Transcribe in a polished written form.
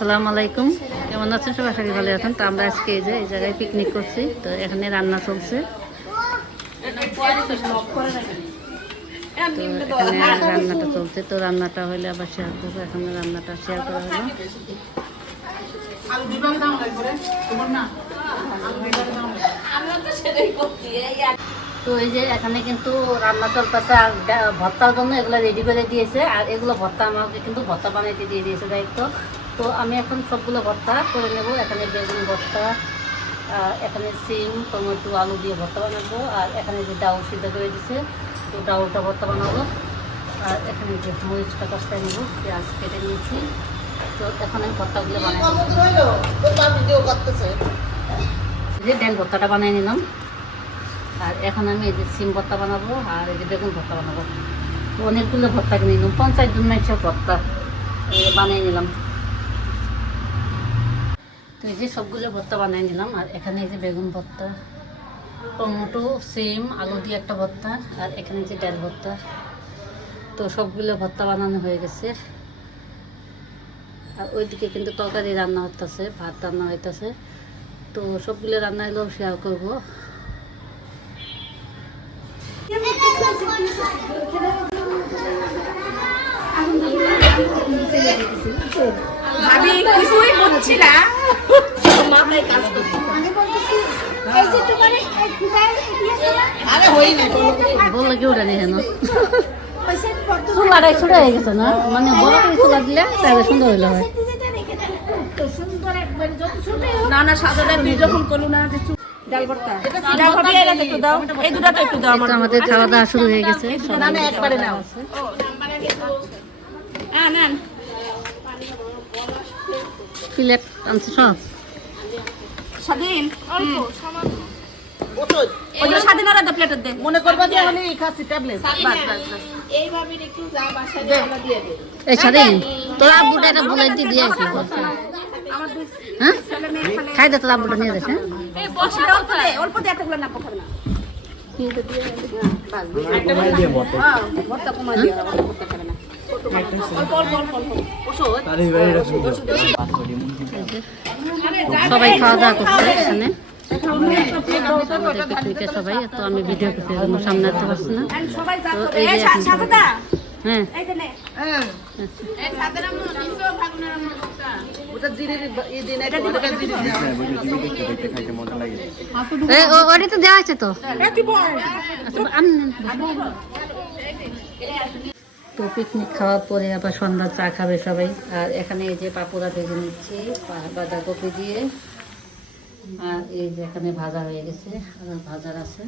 আসসালামু আলাইকুম, কেমন আছেন সবাই? আশা করি ভালো আছেন। তো আমরা আজকে এই জায়গায় পিকনিক করছি, তো এখানে রান্না চলছে। তো এখানে রান্নাটা চলছে, তো রান্নাটা হলে আবার শেয়ার করবো। এখানে রান্নাটা শেয়ার করা হলো। তো এই যে এখানে কিন্তু রান্না চলতেছে, আর ভর্তার জন্য এগুলো রেডি করে দিয়েছে। আর এগুলো ভর্তা আমাকে কিন্তু ভর্তা বানাইতে দিয়ে দিয়েছে দায়িত্ব। তো আমি এখন সবগুলো ভর্তা করে নেব। এখানে বেগুন ভর্তা, এখানে সিম, টমেটো, আলু দিয়ে ভর্তা বানাবো। আর এখানে যে ডাউল সিদ্ধ করে দিচ্ছে, তো ডাউলটা ভর্তা বানাবো। আর এখানে যে মরিচটা কষাই নেবো, পেঁয়াজ কেটে নিয়েছি। তো এখন আমি ভর্তাগুলো বানাই যে ডাল ভর্তাটা বানিয়ে নিলাম। আর এখন আমি এই যে সিম ভর্তা বানাবো, আর এই যে বেগুন ভর্তা বানাবো। অনেকগুলো ভর্তা কিনে নিলাম, 50 জন মানুষের ভর্তা বানিয়ে নিলাম। তো এই যে সবগুলো ভর্তা বানিয়ে নিলাম। আর এখানে এই যে বেগুন ভর্তা, টমেটো, সিম, আলু দিয়ে একটা ভর্তা, আর এখানে যে ডাল ভর্তা। তো সবগুলো ভর্তা বানানো হয়ে গেছে। আর ওইদিকে কিন্তু তরকারি রান্না হতেছে, ভাত রান্না হইতেছে। তো সবগুলো রান্না হলেও শেয়ার করবো। আমি কিছুই বুঝছি না, মাথায় কাজ করছি। বললো কি ওটা দেখে না, চুলাটাই ছোট হয়ে গেছে না, মানে বড় করে চুলা দিলে তাহলে সুন্দর হইলে হয়। না না, সাদাটা তুই যখন করলু না যে ডাল ভর্তা, ডাল ভর্তা একটু দাও, এই দুটো তো একটু দাও। আমাদের খাওয়া দাওয়া শুরু হয়ে গেছে। না না, একবারে নাও। নেন প্লেট আনছে সব। স্বাধীন অল্প সামান্য ওই স্বাধীন আর দা প্লেট দে, মনে করবা যে আমি খাসি ট্যাবলেট। বাস বাস বাস, এইভাবে একটু যা বাসায় আমরা দিয়ে দে। এই স্বাধীন তোর আব্বুটা এটা বুলাইতে দিয়ে আসি। হ্যাঁ খাই দে, তোর আব্বুটা নিয়ে যাস। হ্যাঁ এই বসে অল্প দে, অল্প দে, এতগুলো না খাবে না। কিন্তু দিয়ে বাস একটা দিয়ে ভর্তা। হ্যাঁ ভর্তা কমা দিয়ে, ভর্তা খাবে না। সবাই খাওয়া দাওয়া করছে এখানে পিকনিকে সবাই। তো আমি ভিডিও করতে সামনে আসতে পারছি না। তো এই যে হ্যাঁ ওটা তো দেওয়া আছে। তো তো পিকনিক খাওয়ার পরে আবার সন্ধ্যার চা খাবে সবাই। আর এখানে এই যে পাপোড়া ভেজে নিচ্ছি বাঁধাকপি দিয়ে। আর এই যে এখানে ভাজা হয়ে গেছে, আর ভাজার আছে।